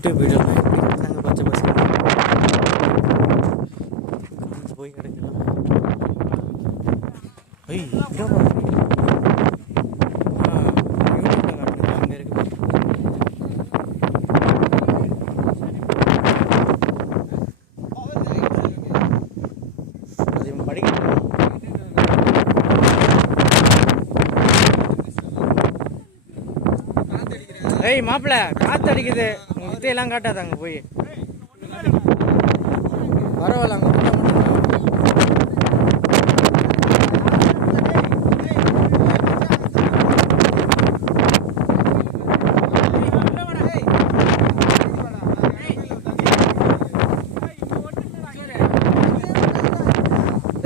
YouTube வீடியோலாம் எப்படி நாங்கள் பச்சை பசங்க போய் கிடைக்கலாம். ஐய் யூடியூப்ல காட்டுங்க அங்கே இருக்கு. அது படிக்கணும். ஏய் மாப்பிள்ள காத்து அடிக்குது, உங்க வித்தையெல்லாம் காட்டாதாங்க போய் பரவாயில்ல அங்கே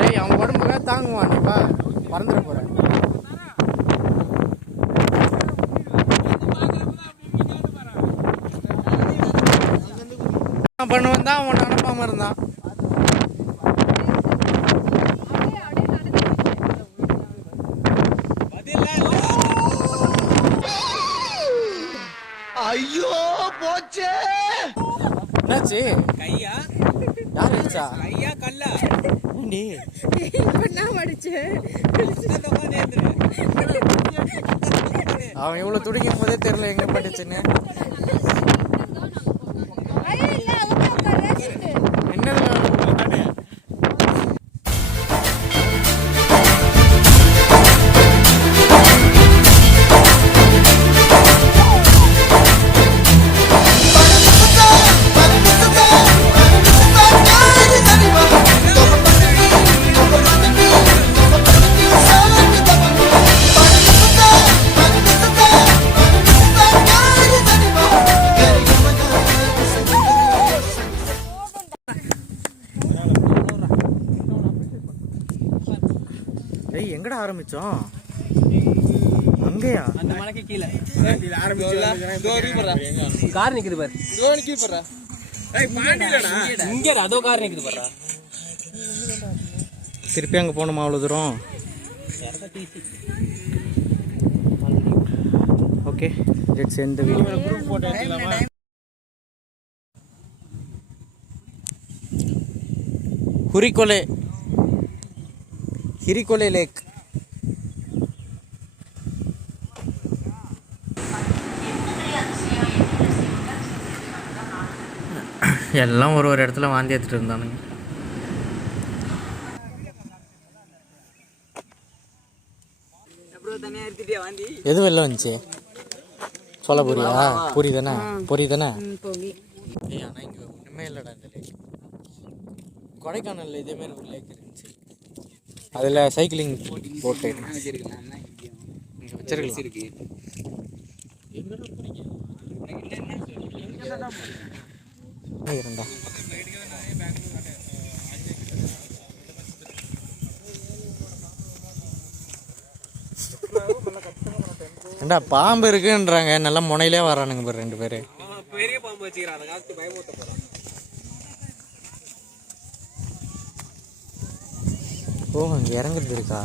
ஏய் அவன் உடம்புக்காக தாங்குவான், நீப்பா பறந்துட போறேன். பண்ணுவன் தான் அவன் அனுப்பாம இருந்தான். ஐயோ போச்சே. என்னாச்சு? கையா யார் அடிச்சா? கையா கல்லா ஏண்டி நான் அடிச்சேன். அவன் இவ்வளவு துடிக்கும் போதே தெரியல எங்க பட்டுச்சுன்னு. ஏய் எங்கடா ஆரம்பிச்சோம்? அங்கயா? அந்த மலைக்கு கீழே கார் நிக்குது பாரு. இங்க அதோ கார் நிக்குது பாரு. திருப்பி அங்க போகணுமா அவ்வளோ தூரம்? Okay let's end the video. Hirikolale lake. எல்லாம் ஒரு இடத்துல வாந்தி எடுத்துட்டு இருந்தானுங்க. எது வெளில வந்துச்சு சொல்ல போறியா? பூரி தானே? பூரி தானே? ஏய் ஆனால் இங்கே ஒன்றுமே இல்லைடா இந்த லேக். கொடைக்கானலில் இதேமாரி ஒரு லேக் இருந்துச்சு, அதில் சைக்கிளிங் போட்டு இங்கே வச்சிருக்கலாம். இருந்தா ஏண்டா பாம்பு இருக்குன்றாங்க, நல்லா முனையிலே வரானுங்க பாரு ரெண்டு பேரு. பெரிய பாம்பு வச்சுக்கிறாங்க, காத்து பயமுறுத்த போறான். ஓ அங்கே இறங்குறது இருக்கா?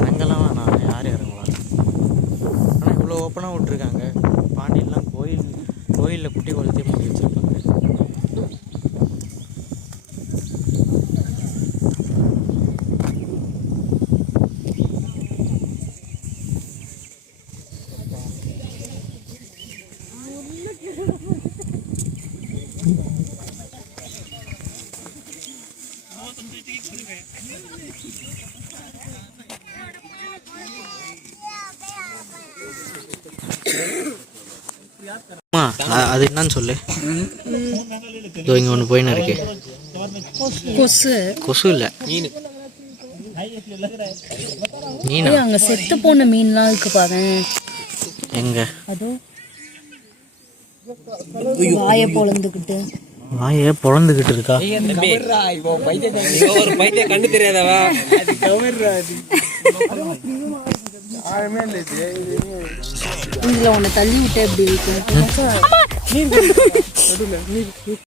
இறங்கலாம் வேணாம், யார் இறங்குவாங்க? ஆனால் இவ்வளோ ஓப்பனாக விட்டுருக்காங்க. பாண்டியெல்லாம் கோயிலில் குட்டி குளத்தையும் மூடி வச்சுருப்பாங்க. அது என்னன்னு சொல்லு. இதோ இங்க ஒன்று போயின்னு இருக்கு. கொசு. கொசு இல்ல, மீன். அங்க செத்து போன மீன்லாம் இருக்கு பாரு. எங்க? அதோ வாயை பொளந்துக்கிட்டு. வாயை பொளந்துக்கிட்டு இருக்கா? ஒரு பைத்திய கண்டு தெரியாதவா? இதுல உன்னை தள்ளி விட்டு எப்படி இருக்கு?